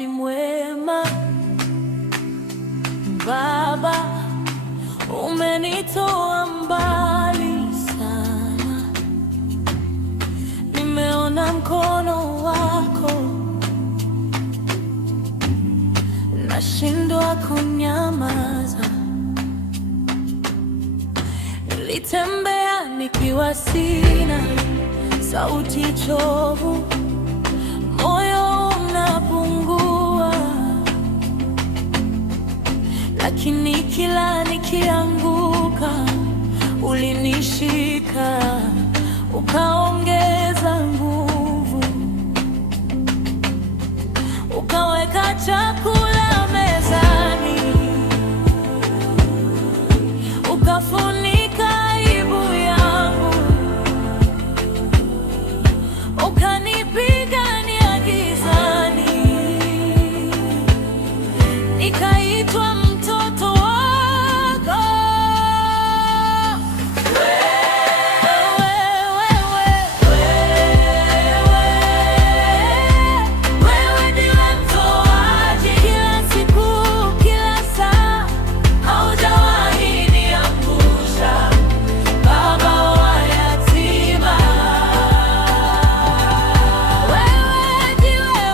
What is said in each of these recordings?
ni mwema. Baba, umenitoa mbali sana, nimeona mkono wako, nashindwa kunyamaza. Nilitembea nikiwa sina sauti, chovu, moyo unapungua, lakini kila nikianguka ulinishika, ukaongeza nguvu, ukaweka chakula mezani, ukafunika aibu yangu, ukanipigania gizani, nikaitwa mtoto wako. Wewe ndiwe mtoaji, kila siku, kila saa, haujawahi niangusha, baba wa yatima. Wewe ndiwe,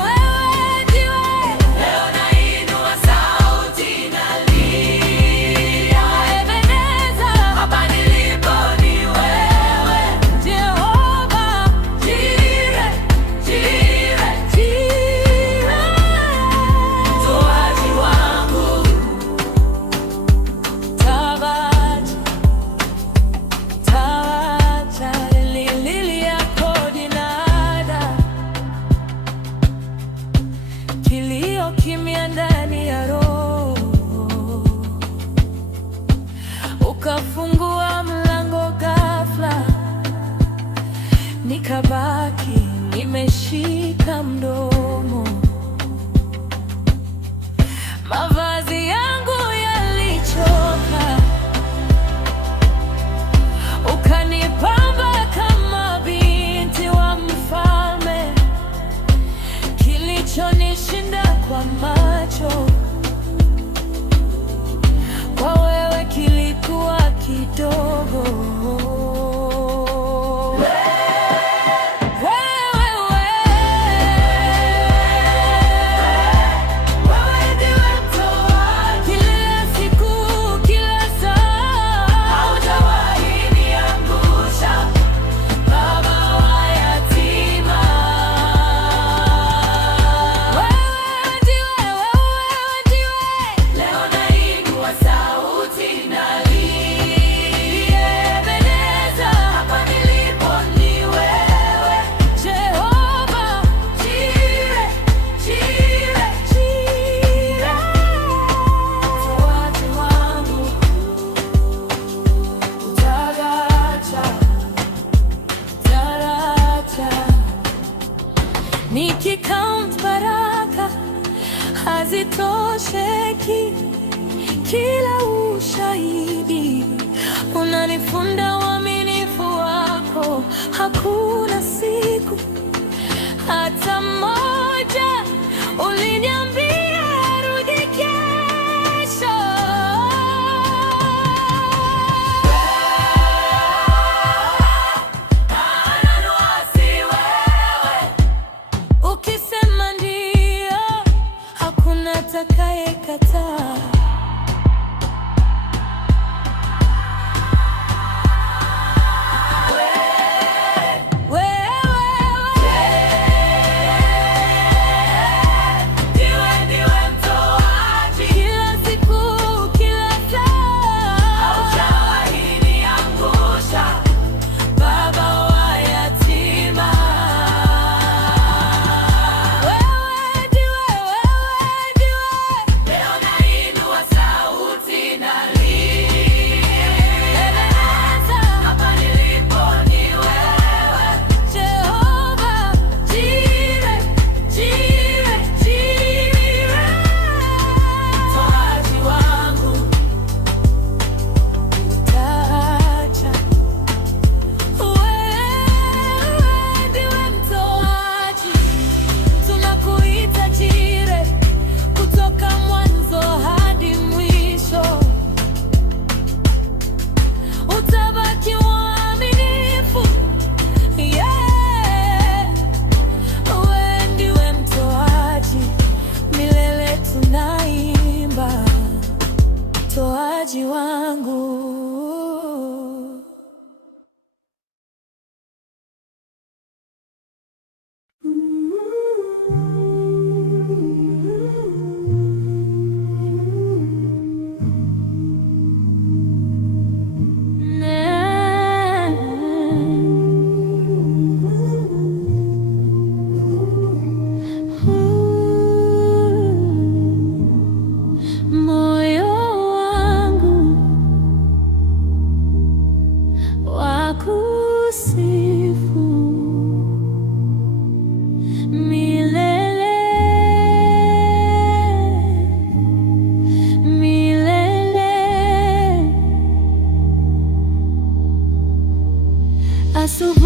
leo nainua sauti nalia, Ebeneza, hapa nilipo ni wewe, Jehova Jire, mtoaji wangu. Tawacha lililia kodi nada, kilio kimya ndani ya roho, ukafungua mlango ghafla, nikabaki nimeshika mdomo. Mavazi yangu yalichoka, ukanipamba kama binti wa mfalme. Kilichonishinda kwa macho, kwa wewe kilikuwa kidogo. Nikikaunt baraka hazitosheki, kila ushahidi unanifunda uaminifu wako. Hakuna siku hata moja uliniambia rudi kesho. Ukisema ndio, hakuna atakayekataa.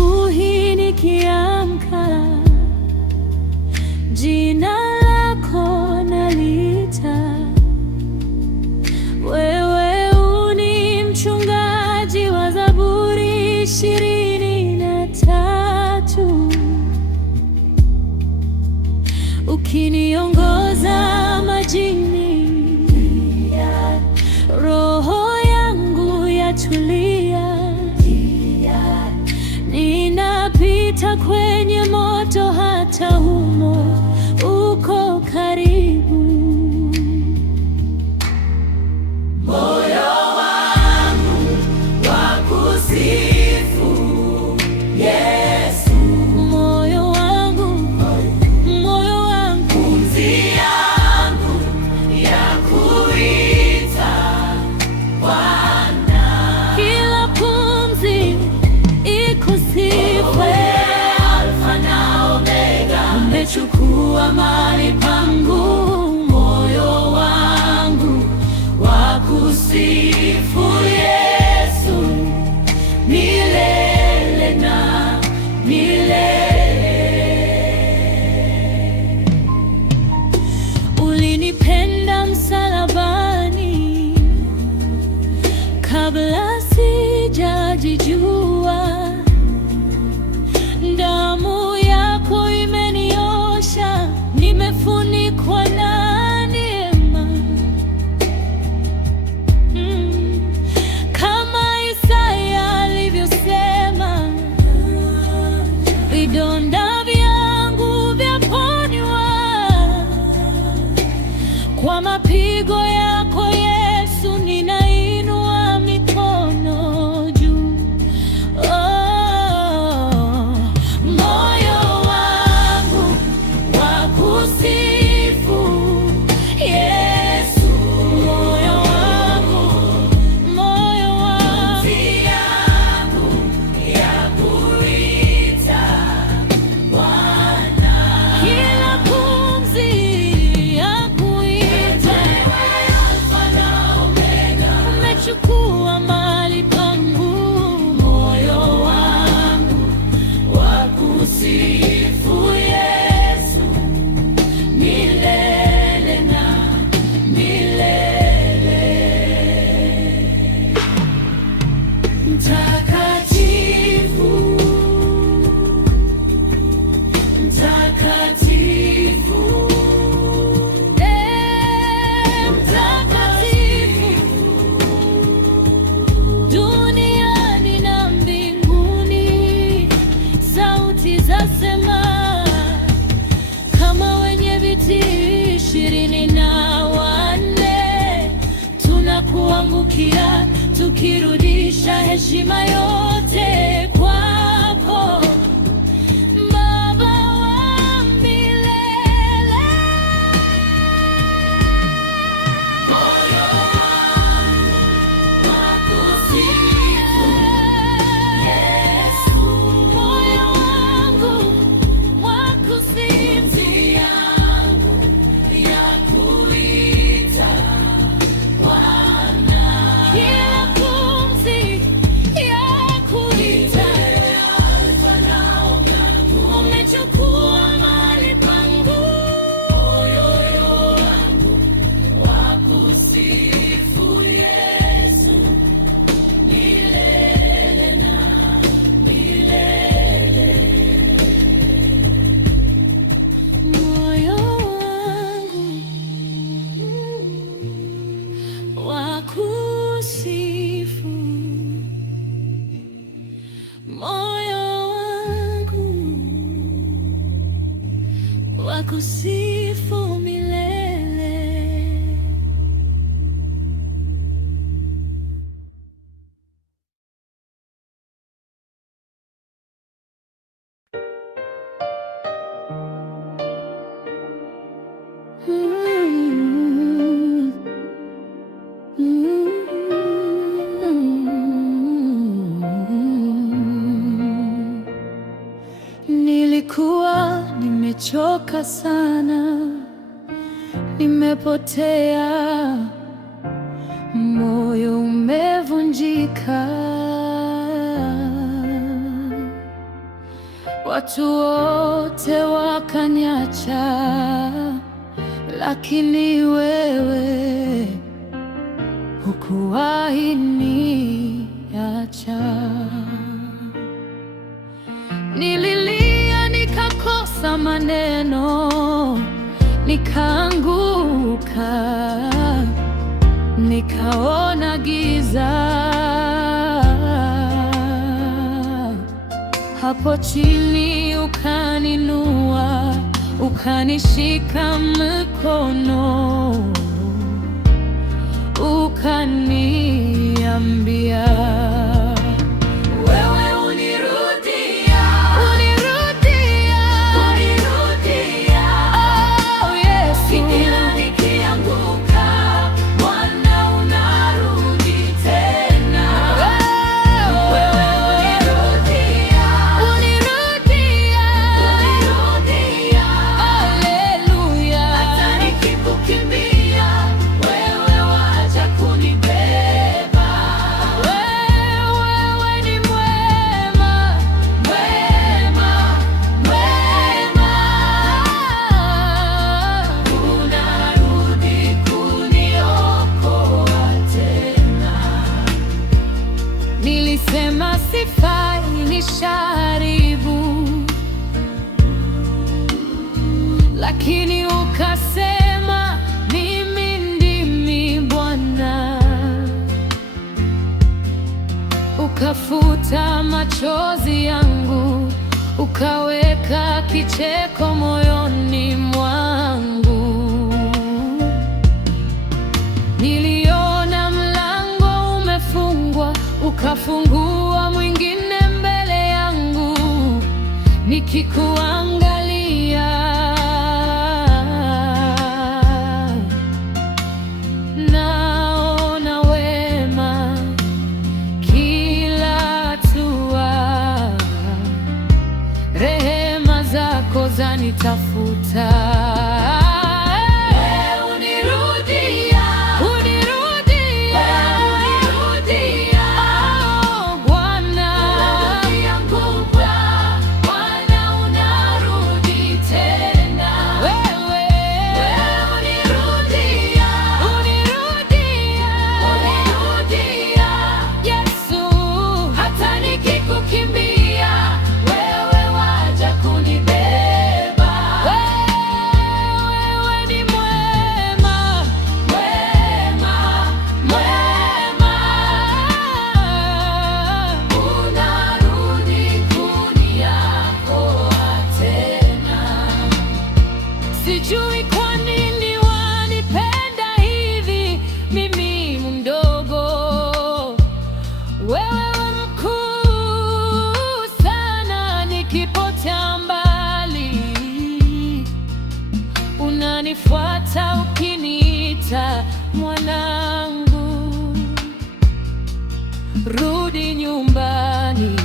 asubuhi nikiamka, jina lako naliita. Wewe uni mchungaji wa Zaburi 23, ukiniongoza majini, roho yangu yatulia. Ninapita kwenye moto, hata humo uko karibu. Moyo wangu wakusifu Yesu, moyo wangu, pumzi yangu yakuita Bwana, kila pumzi ikusifu. Alfa na Omega, umechukua mahali pangu. Moyo wangu wakusifu Yesu, milele na milele. Ulinipenda msalabani kabla sijajijua. Damu yako imeniosha, nimefunikwa na neema. Kama Isaya alivyosema, vidonda vyangu vyaponywa kwa mapigo yako Yesu. Ninainua mikono juu. Moyo wangu wakusifu Yesu, moyo wangu, pumzi yangu yakuita Bwana, kila pumzi yakuita. Alfa na Omega, umechukua mahali pangu. Moyo wangu wakusifu Yesu, milele na milele. Mtakatifu, mtakatifu, mtakatifu, duniani na mbinguni sauti zasema, kama wenye viti 24 tunakuangukia, tukirudisha heshima yote kwako, Baba wa milele. Moyo wangu wakusifu Yesu, moyo wangu wakusifu. Pumzi yangu yakuita Bwana, kila pumzi yakuita. Alfa na Omega, umechukua mahali pangu. Moyo wangu wakusifu Yesu, milele na milele. Moyo wangu wakusifu, moyo wangu wakusifu milele. Nilikuwa nimechoka sana, nimepotea, moyo umevunjika. watu wote wakaniacha, lakini wewe hukuwahi niacha. Nililia nikakosa maneno, nikaanguka, nikaona giza. Hapo chini ukaninua, ukanishika mkono, ukaniambia wewe unirudia, unirudia, unirudia. Oh Yesu, kila nikianguka Bwana unarudi tena. Wewe unirudia, unirudia, unirudia. Haleluya. Hata nikikukimbia wewe waja kunibeba. Wewe ni mwema, mwema, mwema. Unarudi kuniokoa tena. Nilisema sifai, nishaharibu, lakini ukasema mimi ndimi Bwana. Ukafuta machozi yangu, ukaweka kicheko moyoni mwangu. Niliona mlango umefungwa, ukafungua mwingine mbele yangu. Nikikuangalia naona wema kila hatua, rehema zako zanitafuta. Unirudia, unirudia, unirudia. Oh Bwana, nikianguka Bwana unarudi tena. Wewe unirudia, unirudia, unirudia. Yesu, hata nikikukimbia wewe waja kunibeba. Wewe ni mwema, mwema, mwema. Unarudi kuniokoa tena. Sijui kwa nini wanipenda hivi, mimi mdogo, wewe mkuu sana. Nikipotea mbali unanifuata ukiniita mwanangu, rudi nyumbani.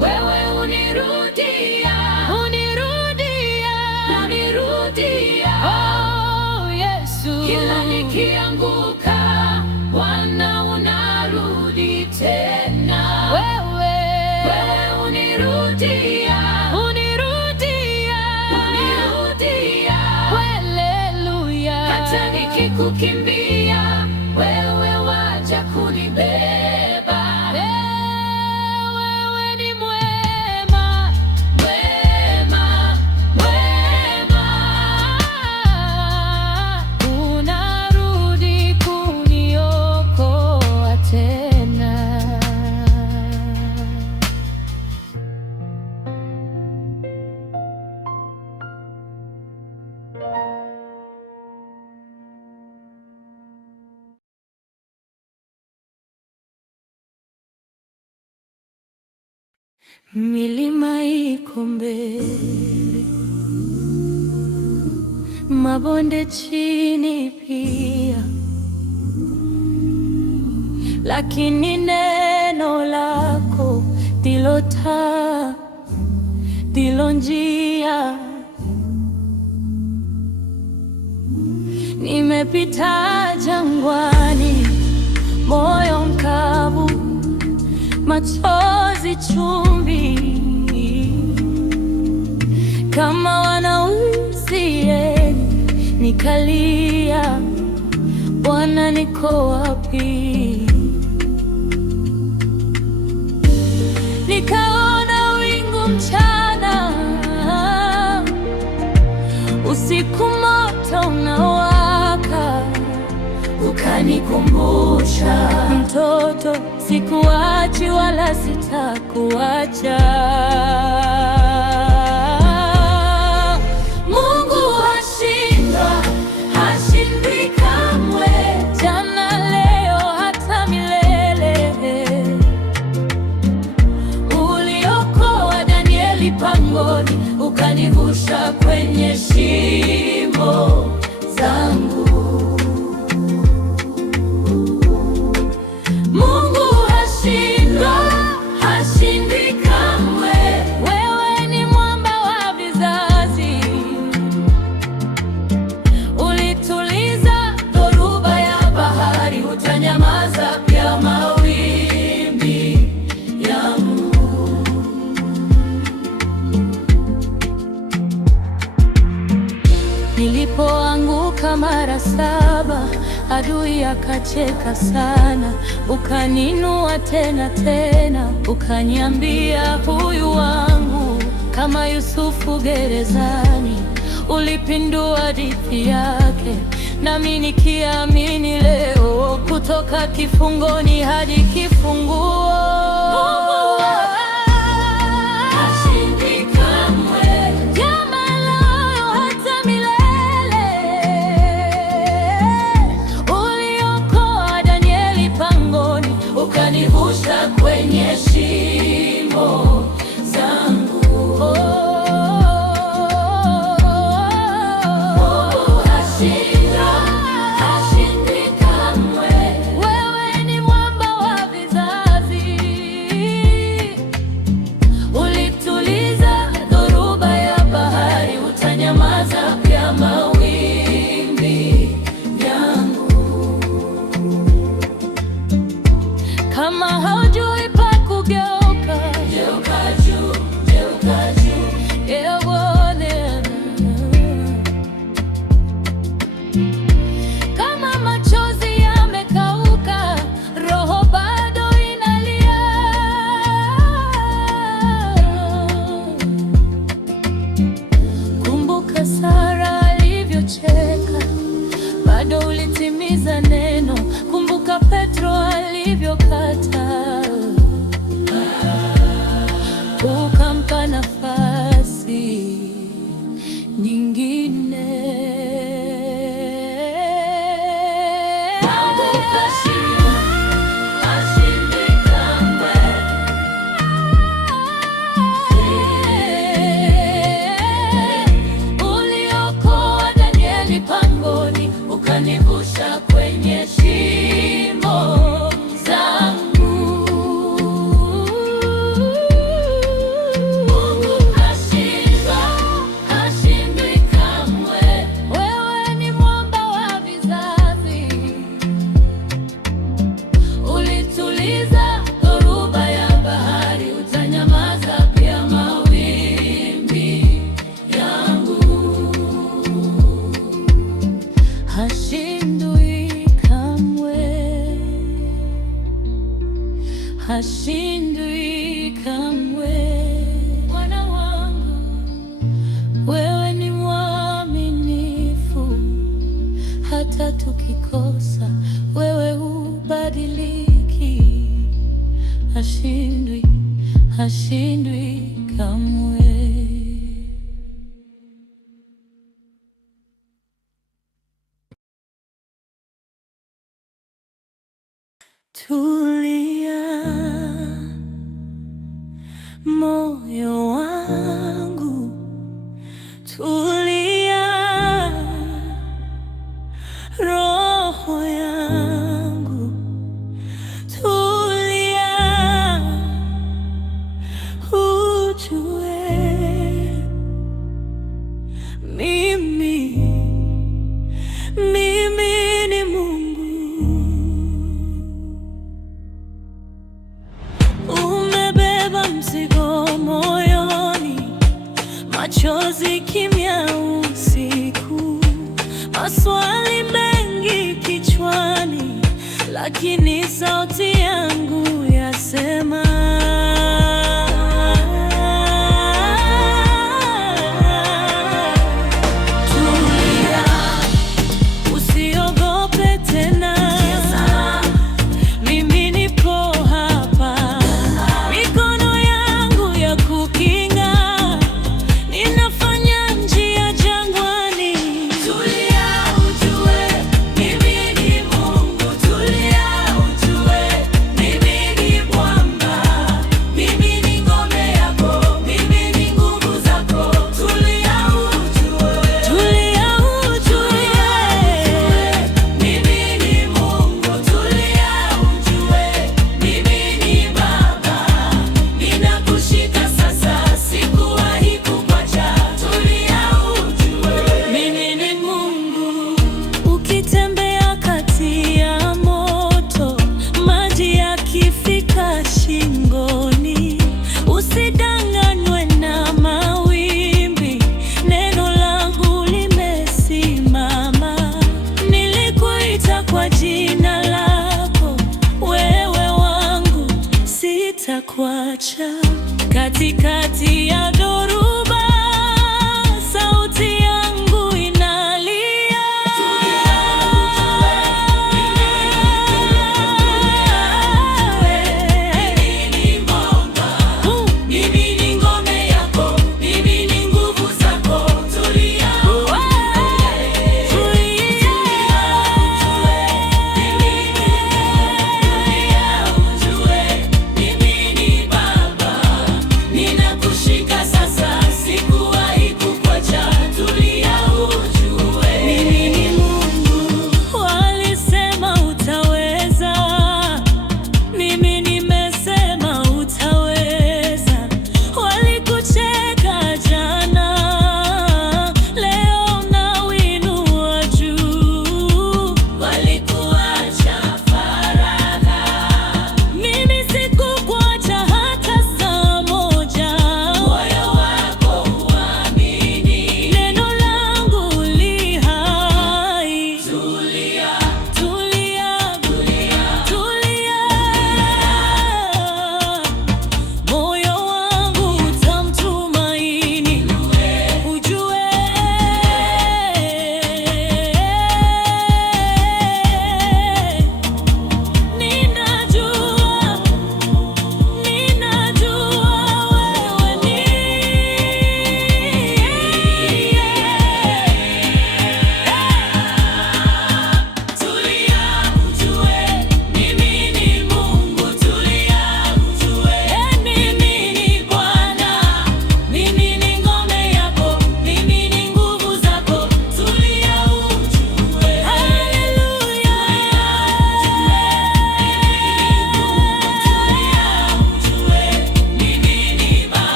Wewe unirudia, unirudia, unirudia. Oh Yesu, kila nikianguka Bwana unarudi tena. Wewe unirudia, unirudia, unirudia. Haleluya. Hata nikikukimbia wewe waja kunibeba. Wewe ni mwema, mwema, mwema. Unarudi kuniokoa tena. Milima iko mbele, mabonde chini pia, lakini neno lako ndilo taa, ndilo njia. Nimepita jangwani, moyo mkavu, machozi chumvi, kama wanauzie. Nikalia, Bwana niko wapi? Nikaona wingu mchana, usiku moto unawaka, ukanikumbusha mtoto, sikuachi wala sitakuacha. Mungu hashindwa, hashindwi kamwe, jana, leo, hata milele. Uliokoa Danieli pangoni, ukanivusha kwenye shimo zangu. Mungu hashindwa, hashindwi kamwe. Wewe ni mwamba wa vizazi, ulituliza dhoruba ya bahari, utanyamaza pia mawimbi yangu. Nilipoanguka mara 7, adui akacheka sana, ukaninua tena, ukaniambia huyu wangu. Kama Yusufu gerezani, ulipindua hadithi yake, nami nikiamini leo, kutoka kifungoni hadi kifunguo. Ukanivusha kwenye shimo zangu. Mungu hashindwa, hashindwi kamwe. Wewe ni mwamba wa vizazi, ulituliza dhoruba ya bahari, utanyamaza pia mawimbi yangu. Kama haujui pa kugeuka, geuka juu, geuka juu, uone. Kama machozi yamekauka, roho bado inalia. Kumbuka Sara alivyocheka, bado ulitimiza neno. Kumbuka Petro alivyokata, ukampa nafasi nyingine. Uliokoa Danieli pangoni, ukanivusha kwenye shimo zangu. Mungu hashindwa, hashindwi kamwe. Wewe ni mwamba wa vizazi, ulituliza dhoruba ya bahari, utanyamaza pia mawimbi yangu. Hashindwi kamwe, hashindwi kamwe. Bwana wangu, wewe ni mwaminifu, hata tukikosa, wewe hubadiliki. Hashindwi, hashindwi kamwe. Tulia moyo wangu, tulia roho yangu, tulia ujue mimi ni Mungu. machozi kimya usiku, maswali mengi kichwani, lakini sauti yangu yasema kuacha katikati ya dhoruba, sauti yangu inalia. Mimi ni ngome yako, mimi ni nguvu zako, tulia.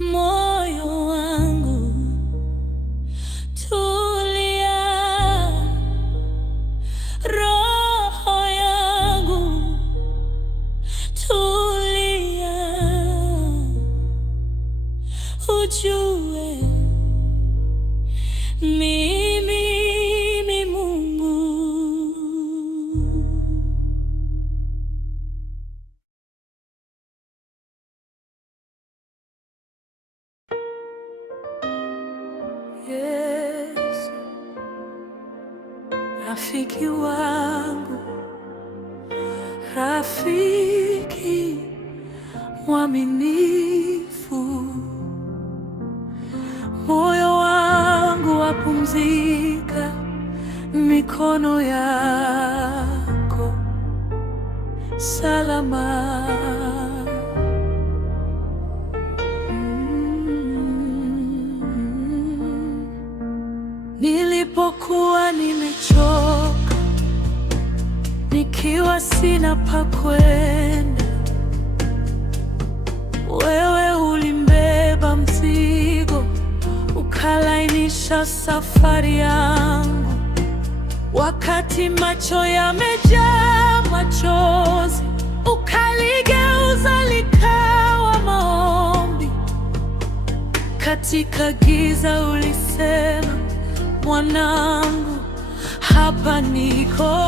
Moyo wangu tulia, roho yangu tulia, ujue mimi ni Mungu. Yes, rafiki wangu, rafiki mwaminifu, moyo wangu wapumzika mikono yako salama. Nilipokuwa nimechoka, nikiwa sina pa kwenda, wewe ulimbeba mzigo ukalainisha safari yangu. Wakati macho yamejaa machozi, ukaligeuza likawa maombi. Katika giza ulisema, mwanangu, hapa niko.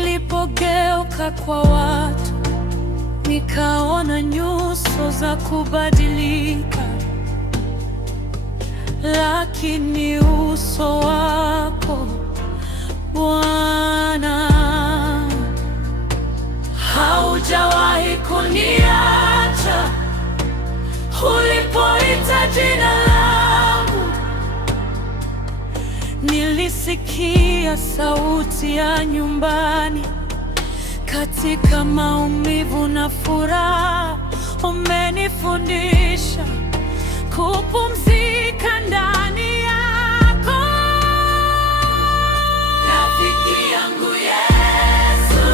Nilipogeuka kwa watu, nikaona nyuso za kubadilika, lakini uso wako Bwana haujawahi kuniacha. Ulipoita jina langu, nilisikia sauti ya nyumbani. Katika maumivu na furaha, umenifundisha kupumzika ndani yako. Rafiki yangu Yesu,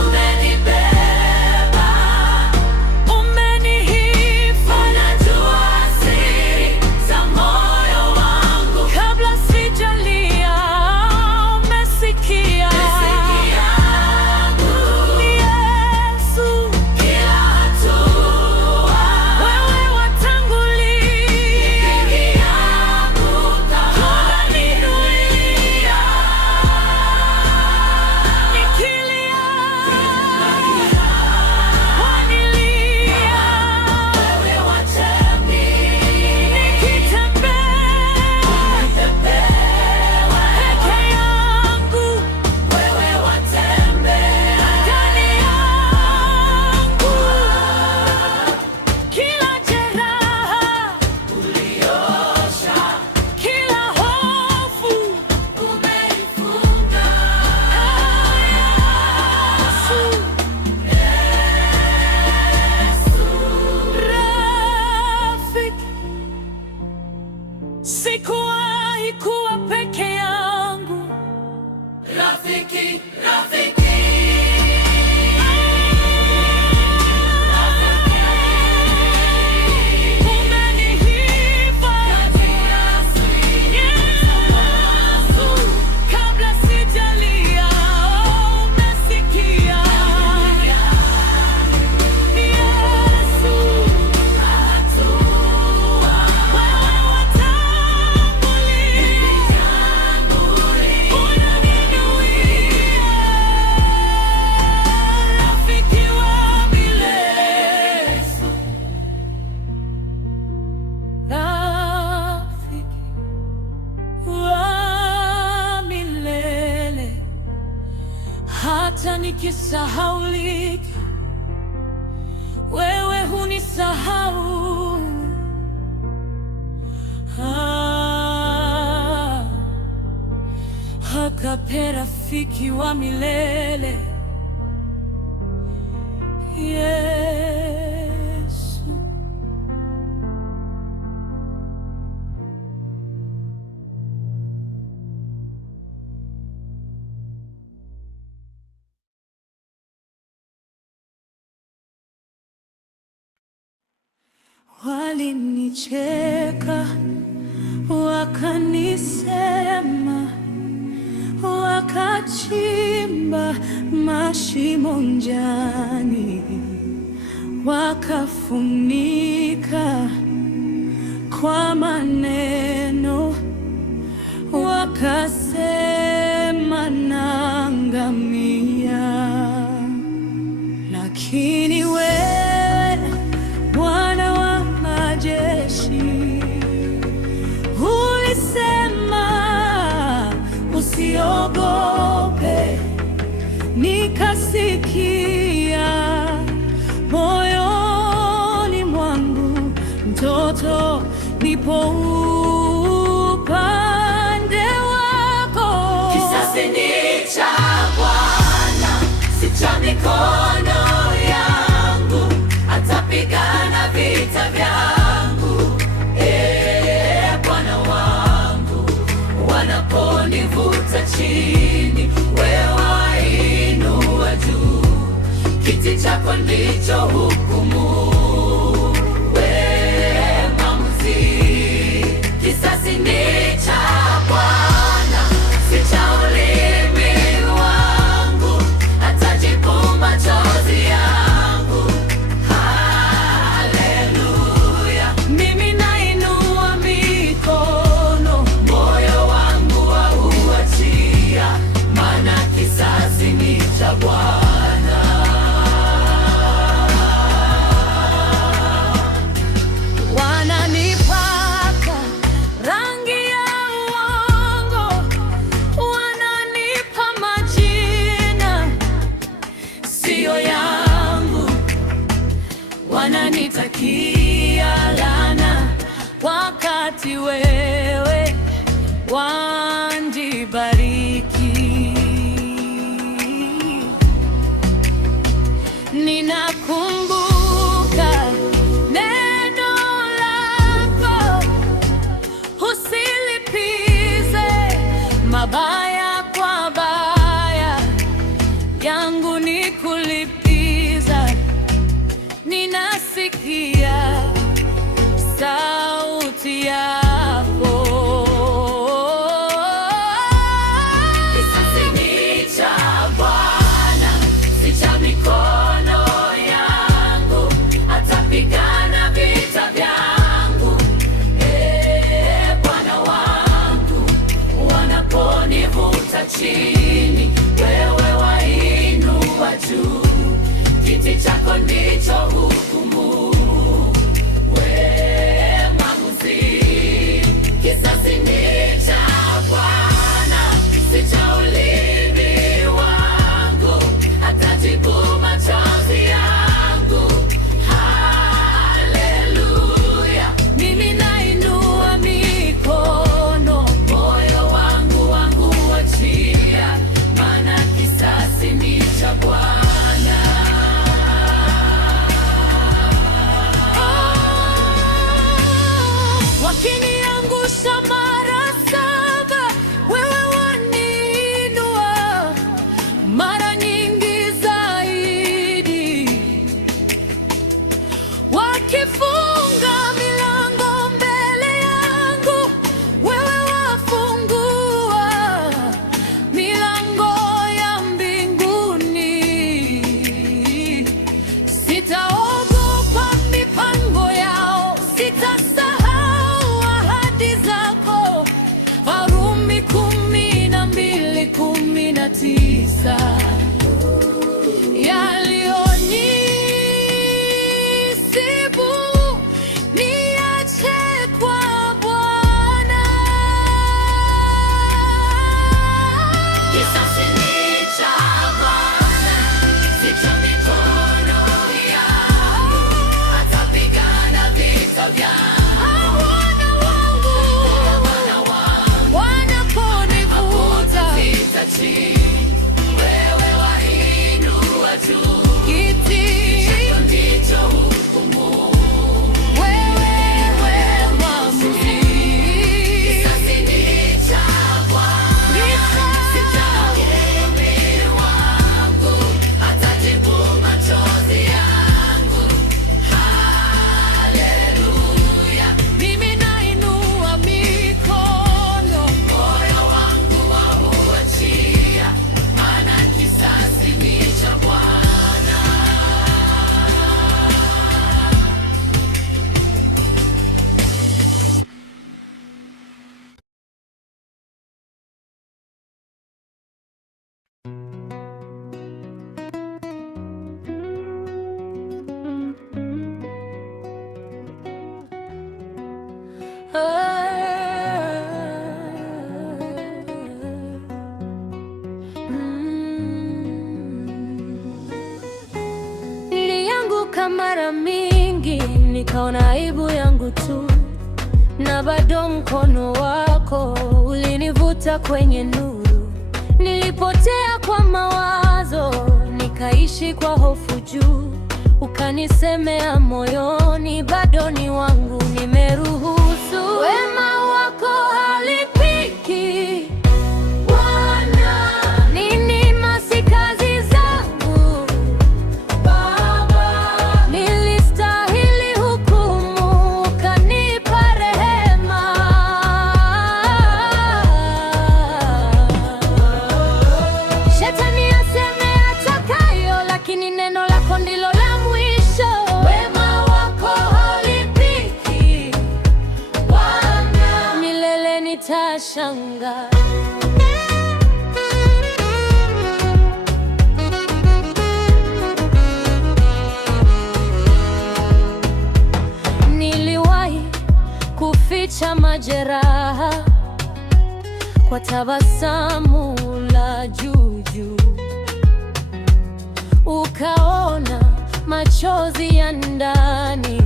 umenibeba, umenihifadhi. Unajua siri za moyo wangu. Kabla sijalia, umesikia. Sikuwahi kuwa peke yangu. Rafiki, rafiki. Hata nikisahaulika, wewe hunisahau. Agape, rafiki wa milele, Yesu. Walinicheka, wakanisema, wakachimba mashimo njani, wakafunika kwa maneno, wakasema naangamia. Lakini wewe Bwana wa majeshi, ulisema usiogope. nipo upande wako. Kisasi ni cha Bwana, si cha mikono yangu, atapigana vita vyangu. Bwana wangu, wanaponivuta chini, wewe wainua juu. Kiti chako ndicho hukumu, wewe maamuzi. Kisasi ni cha Bwana, si cha ulimi wangu, atajibu machozi yangu. Haleluya, mimi nainua mikono, moyo wangu wauachia, maana kisasi ni cha Bwana. Wananipaka rangi ya uongo, wananipa majina siyo yangu, wananitakia laana wakati wewe wanjibariki. Ninakumbuka neno lako, usilipize mabaya kwa baya, yangu ni kulipiza. Ninasikia sauti yako. Kisasi ni cha Bwana, si cha mikono yangu, atapigana vita vyangu. Bwana wangu, wanaponivuta chini, wewe wainua juu. Kiti chako ndicho hukumu, wewe maamuzi. Kisasi ni cha Bwana, si cha ulimi wangu, atajibu machozi yangu. Haleluya, mimi nainua mikono, moyo wangu wauachia, maana kisasi ni cha Bwana. Wakiniangusha mara 7, wewe waniinua mara nyingi zaidi. Wakifunga milango mbele yangu, wewe wafungua milango ya mbinguni. Sitaogopa mipango yao, sitasahau ahadi zako. Warumi 12:19 yaliyonisibu niache kwa Bwana. Kisasi ni cha Bwana, si cha mikono yangu, atapigana vita vyangu. Bwana wangu, Wanaponivuta vita chini, wewe wainua juu. kiti, Chako ndicho hukumu, wewe maamuzi. kisasi ni cha Bwana, si cha ulimi wangu, atajibu machozi yangu. Haleluya, Mimi nainua mikono, moyo wangu wauachia, maana kisasi ni cha Bwana. Nilianguka mara mingi, nikaona aibu yangu tu, na na bado mkono wako ulinivuta kwenye nuru. Nilipotea kwa mawazo, nikaishi kwa hofu juu. Ukanisemea moyoni, bado ni wangu, nimeruhusu. Wema wako halipiki Bwana, ninimasi kazi zangu Baba. Nilistahili hukumu, ukanipa rehema. Shetani aseme atakayo, lakini neno lako ndilo la mwisho. Wema wako haulipiki Bwana, milele nitashangaa. Niliwahi kuficha majeraha kwa tabasamu la juu juu. Ukaona machozi ya ndani,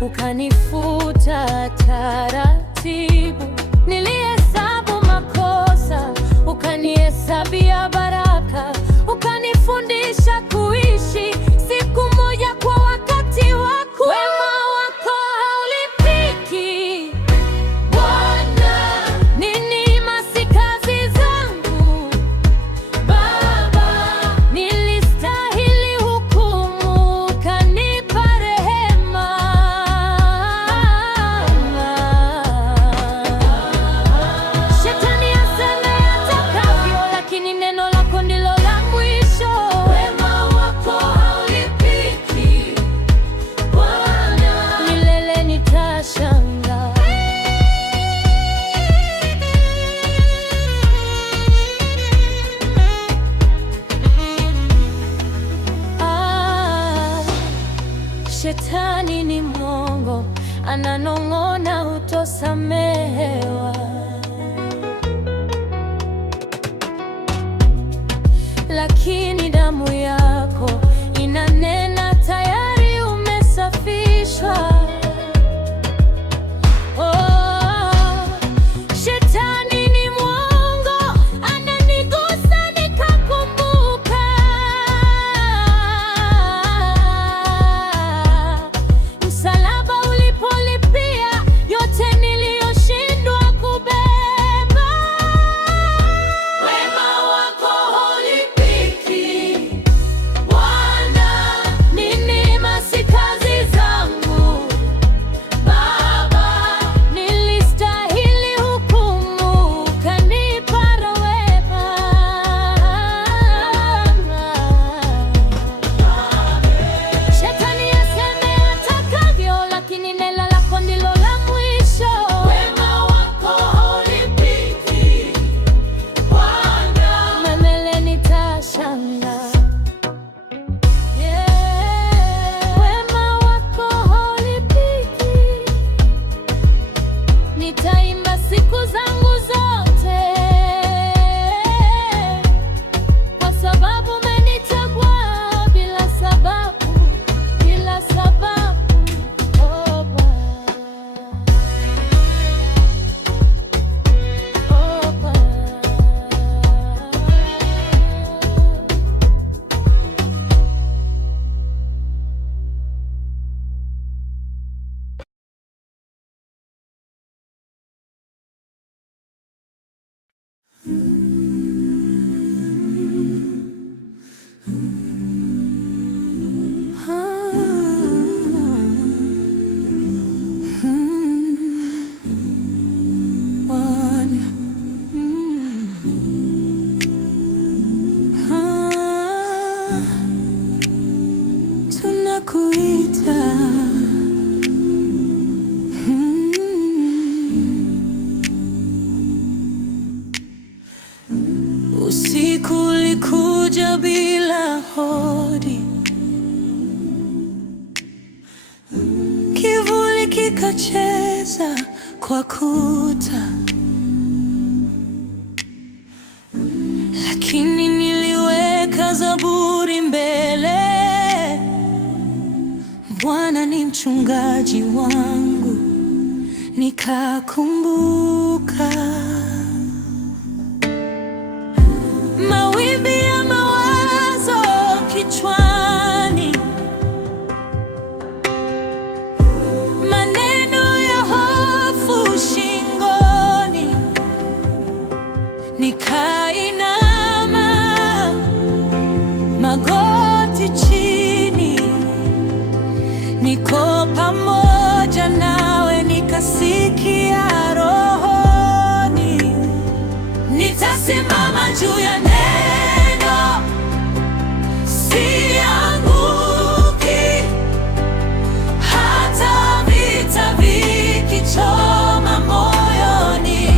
ukanifuta taratibu. Nilihesabu makosa, ukanihesabia baraka. Ukanifundisha kuishi siku moja kwa wakati wako. Wema wako haulipiki Bwana, ninimasi kazi zangu Baba. Nilistahili hukumu, ukanipa rehema. Shetani aseme atakavyo, lakini neno lako ndilo la mwisho. Wema wako haulipiki Bwana, milele nitashangaa. Shetani ni mwongo, ananong'ona hutosamehewa. Lakini damu yako inanena, tayari umesafishwa. Shetani ni mwongo, ananigusa nikakumbuka. Msalaba ulipolipia yote niliyoshindwa kubeba. Wema wako haulipiki Bwana, ninimasi kazi zangu Baba. Nilistahili hukumu, ukanipa rehema. Shetani aseme atakavyo, lakini neno lako ndilo la mwisho. Wema wako haulipiki Bwana, milele nitashangaa. Wema wako haulipiki, nitaimba siku zangu zote, kwa sababu umenichagua bila sababu, bila sababu. Oh Bwana, oh Bwana. Tunakuita usiku ulikuja bila hodi, kivuli kikacheza kwa kuta, lakini niliweka Zaburi mbele. Bwana ni mchungaji wangu, nikakumbuka mawimbi ya mawazo kichwani, maneno ya hofu shingoni, nikainama magoti chini, niko pamoja nawe, nikasikia rohoni, nitasimama juu ya neno, sianguki, hata vita vikichoma moyoni,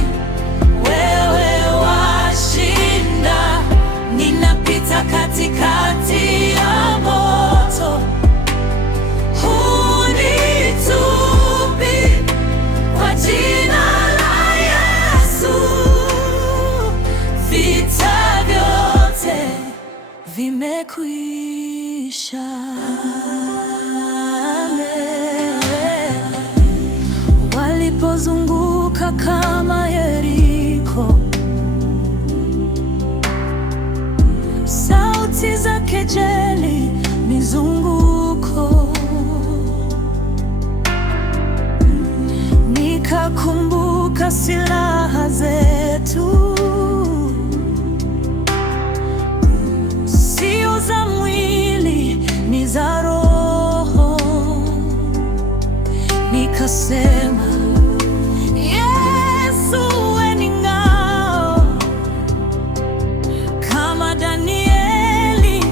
wewe washinda. Ninapita katikati ya moto, hunitupi kwa jina la Yesu. Vita vyote vimekwisha. Walipozunguka kama Yeriko, sauti za kejeli, mizunguko, nikakumbuka silaha zetu, sio za mwili, ni za Roho. Nikasema, Yesu we ni ngao, kama Danieli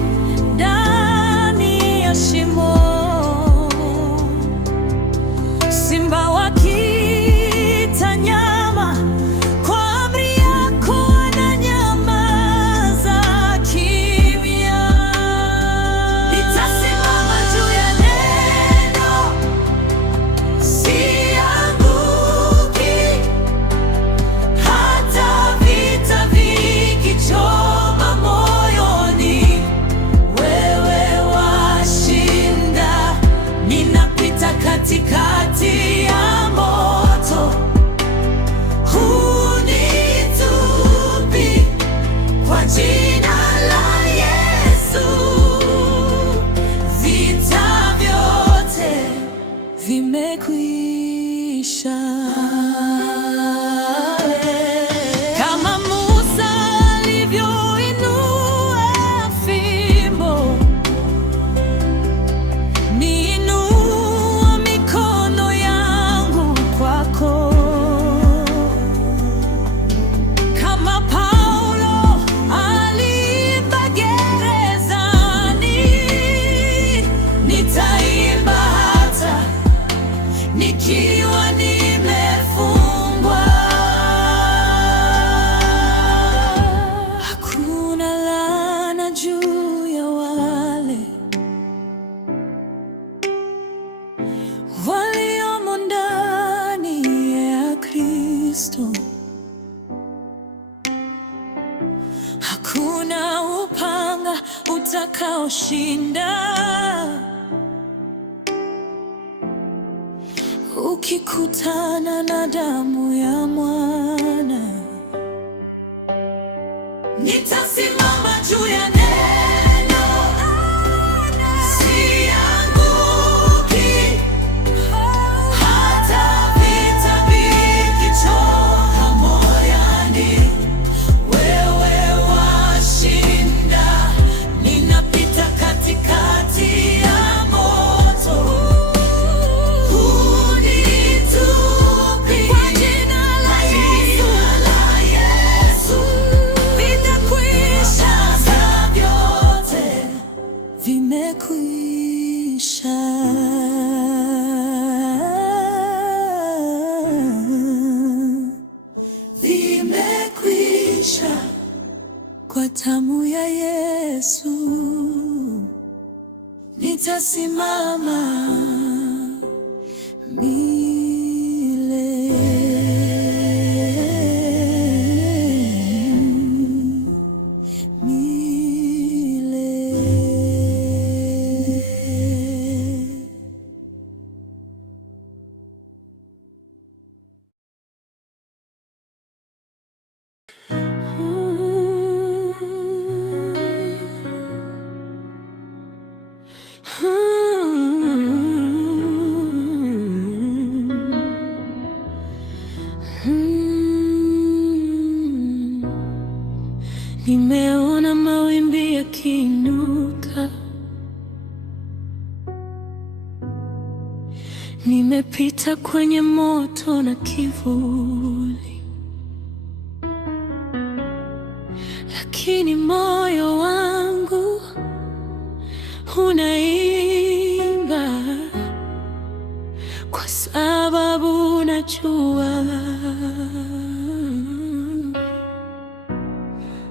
ndani ya shimo, simba wakiita nyama, kwa amri yako wananyamaza kimya. Nitasimama juu ya neno, sianguki, hata vita vikichoma moyoni, wewe washinda. Ninapita katikati ya moto, hunitupi kwa jina la Yesu. Vita vyote vimekwisha. Kama Musa alivyoinua fimbo, niinua mikono yangu kwako. Kama Paulo aliimba gerezani, nitaimba hata nikiwa nimefungwa. Hakuna laana juu ya wale waliomo ndani ya Kristo. Hakuna upanga utakaoshinda ukikutana na damu ya Mwana. Nitasimama juu ya neno, sianguki, hata vita vikichoma moyoni, wewe washinda. Ninapita katikati ya moto, hunitupi kwa jina la Yesu. Vitakwisha, vyote vimekwisha. Vimekwisha kwa damu ya Yesu. Nitasimama Nimeona mawimbi yakiinuka, nimepita kwenye moto na kivuli, lakini moyo wangu unaimba kwa sababu najua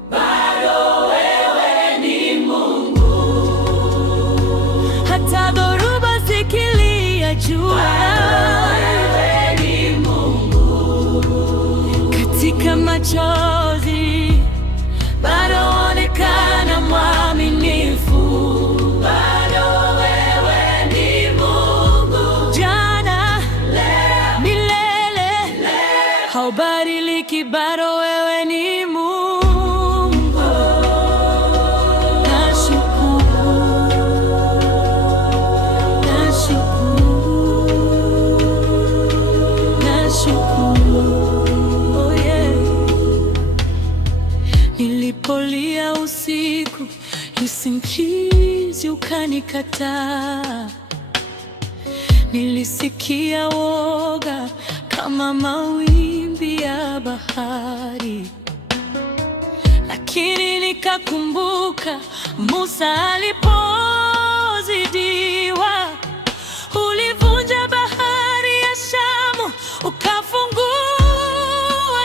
bado wewe ni Mungu. hata dhoruba zikilia jua, Wewe ni Mungu. katika machozi bado onekana mwaminifu. Bado wewe ni Mungu. Jana, Leo, milele, haubadiliki, bado wewe ni Mungu. Nashukuru, nashukuru, nashukuru, oh yeah. Nilipolia usiku, usingizi ukanikataa. Nilisikia woga kama mawimbi ya bahari, lakini nikakumbuka Musa alipozidiwa. Ulivunja bahari ya Shamu, ukafungua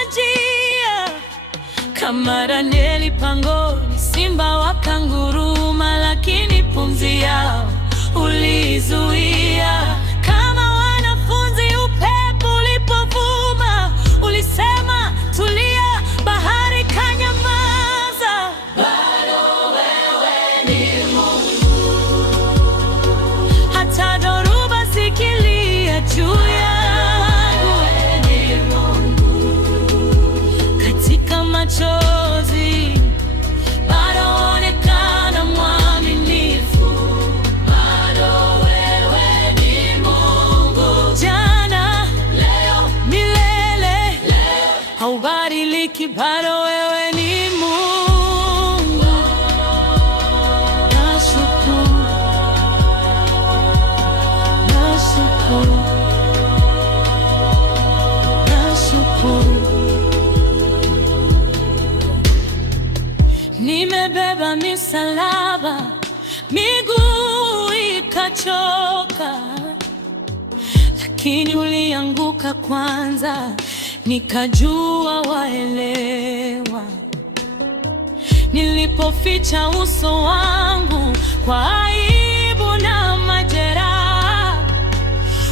njia. Kama Danieli pangoni, simba wakanguruma, lakini pumzi yao ulizuia. Kama wanafunzi, upepo ulipovuma, ulisema tulia, bahari kanyamaza. bado wewe ni Mungu. Hata dhoruba zikilia juu yangu, Wewe ni Mungu. katika machozi bado onekana mwaminifu. Bado wewe ni Mungu. Jana, Leo, milele, haubadiliki, bado wewe ni Mungu. Nashukuru, nashukuru, nashukuru. Nimebeba misalaba, miguu ikachoka, lakini ulianguka kwanza, nikajua waelewa. Nilipoficha uso wangu kwa aibu na majeraha,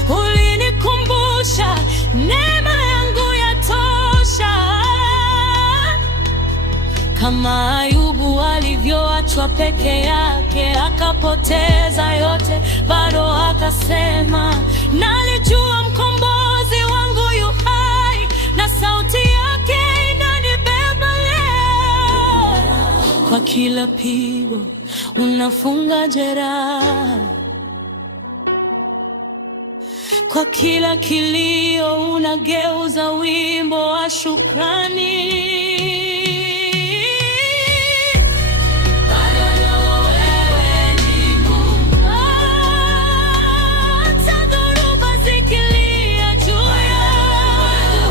ulinikumbusha neema yangu yatosha. Kama Ayubu alivyoachwa peke yake, akapoteza yote, bado akasema, nalijua mkombozi wangu yu hai, na sauti yake inanibeba leo. Kwa kila pigo unafunga jeraha, kwa kila kilio unageuza wimbo wa shukrani. Hata dhoruba zikilia juu yangu,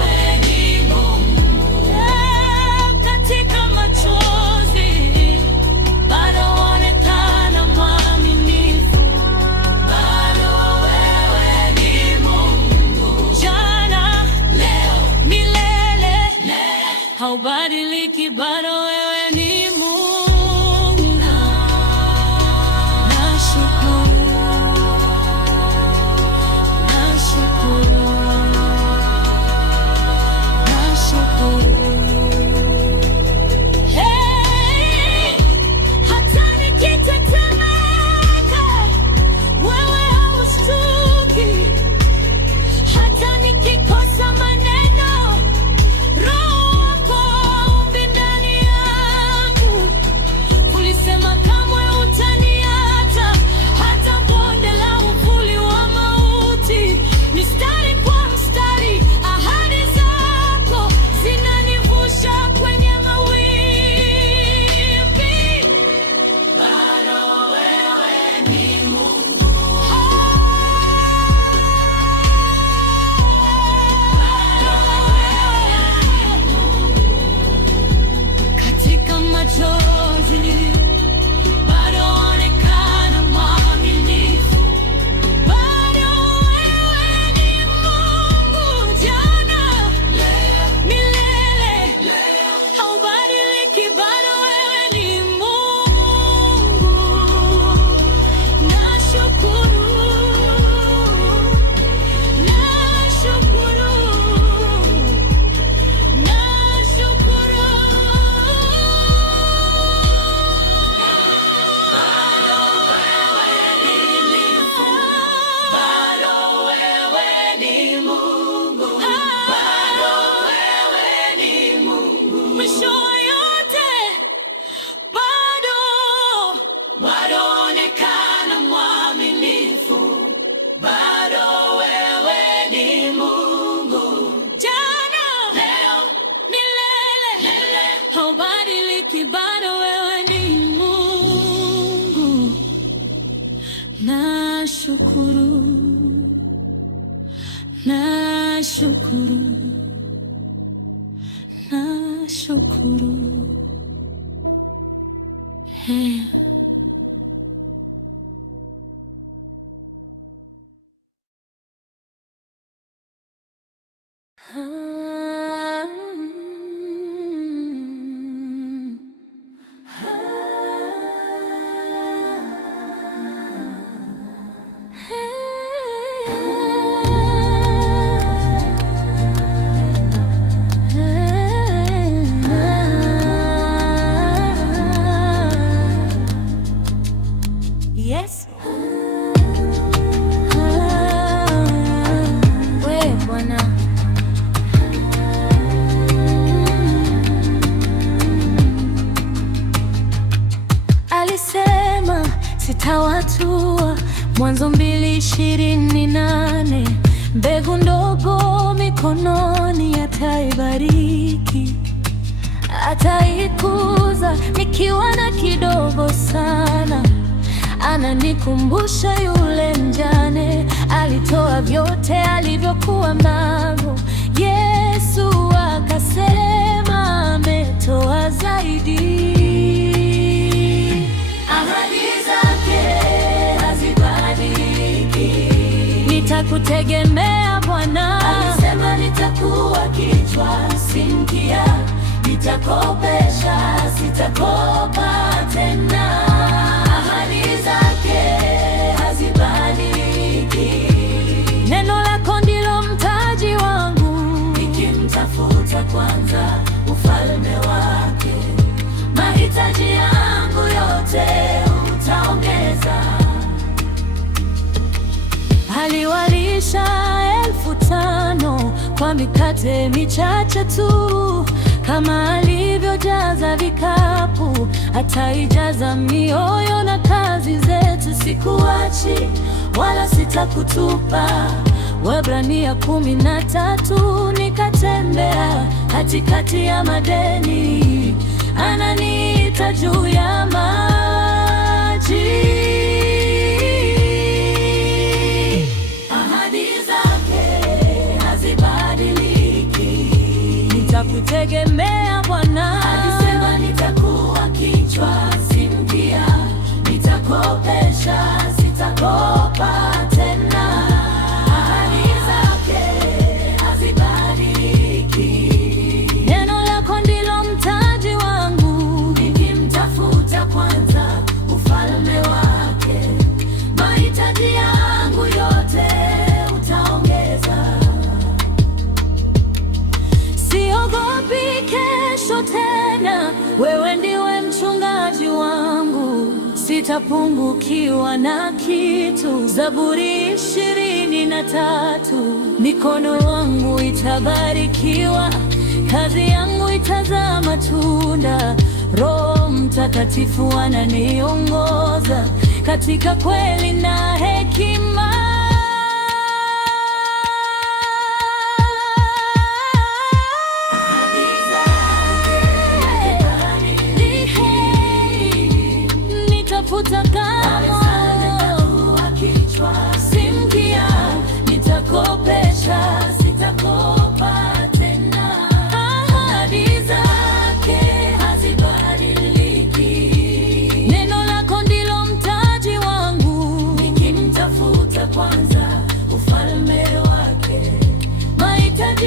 katika machozi bado onekana mwaminifu. bado wewe ni Mungu. Jana, Leo, milele, haubadiliki, bado wewe ni Mungu. Nashukuru, nashukuru, nashukuru. Hey, hata nikitetemeka, wewe haushtuki. Hata nikikosa maneno, Roho wako haumbi ndani yangu. haubadiliki, bado wewe ni Mungu. Nashukuru, nashukuru, nashukuru. Yes. We Bwana, alisema sitawatua, Mwanzo 2:28. Mbegu ndogo mikononi ataibariki, ataikuza nikiwa na kidogo sana. Ananikumbusha yule mjane, alitoa vyote alivyokuwa navyo. Yesu akasema ametoa zaidi. Ahadi zake hazibadiliki. Nitakutegemea Bwana, alisema nitakuwa kichwa si mkia. Nitakopesha sitakopa tena. Neno lako ndilo mtaji wangu, nikimtafuta kwanza ufalme wake, mahitaji yangu yote utaongeza. Aliwalisha 5,000 kwa mikate michache tu, kama alivyojaza vikapu ataijaza mioyo na kazi zetu. Sikuachi wala sitakutupa. Waebrania 13. Nikatembea katikati ya madeni, ananiita juu ya maji. Ahadi zake hazibadiliki. Nitakutegemea Bwana, alisema nitakuwa kichwa si mkia. Nitakopesha sitakopa tena. Ahadi zake hazibadiliki. Neno lako ndilo mtaji wangu, nikimtafuta kwanza ufalme wake, mahitaji yangu yote utaongeza. Siogopi kesho tena, wewe ndiwe mchungaji wangu, sitapungukiwa na kitu. Zaburi 23. Mikono yangu itabarikiwa, kazi yangu itazaa matunda. Roho Mtakatifu ananiongoza katika kweli na hekima. Nitafuta kama kichwa si mkia. Nitakopesha sitakopa tena. Ahadi zake hazibadiliki. Neno lako ndilo mtaji wangu, nikimtafuta kwanza ufalme wake, mahitaji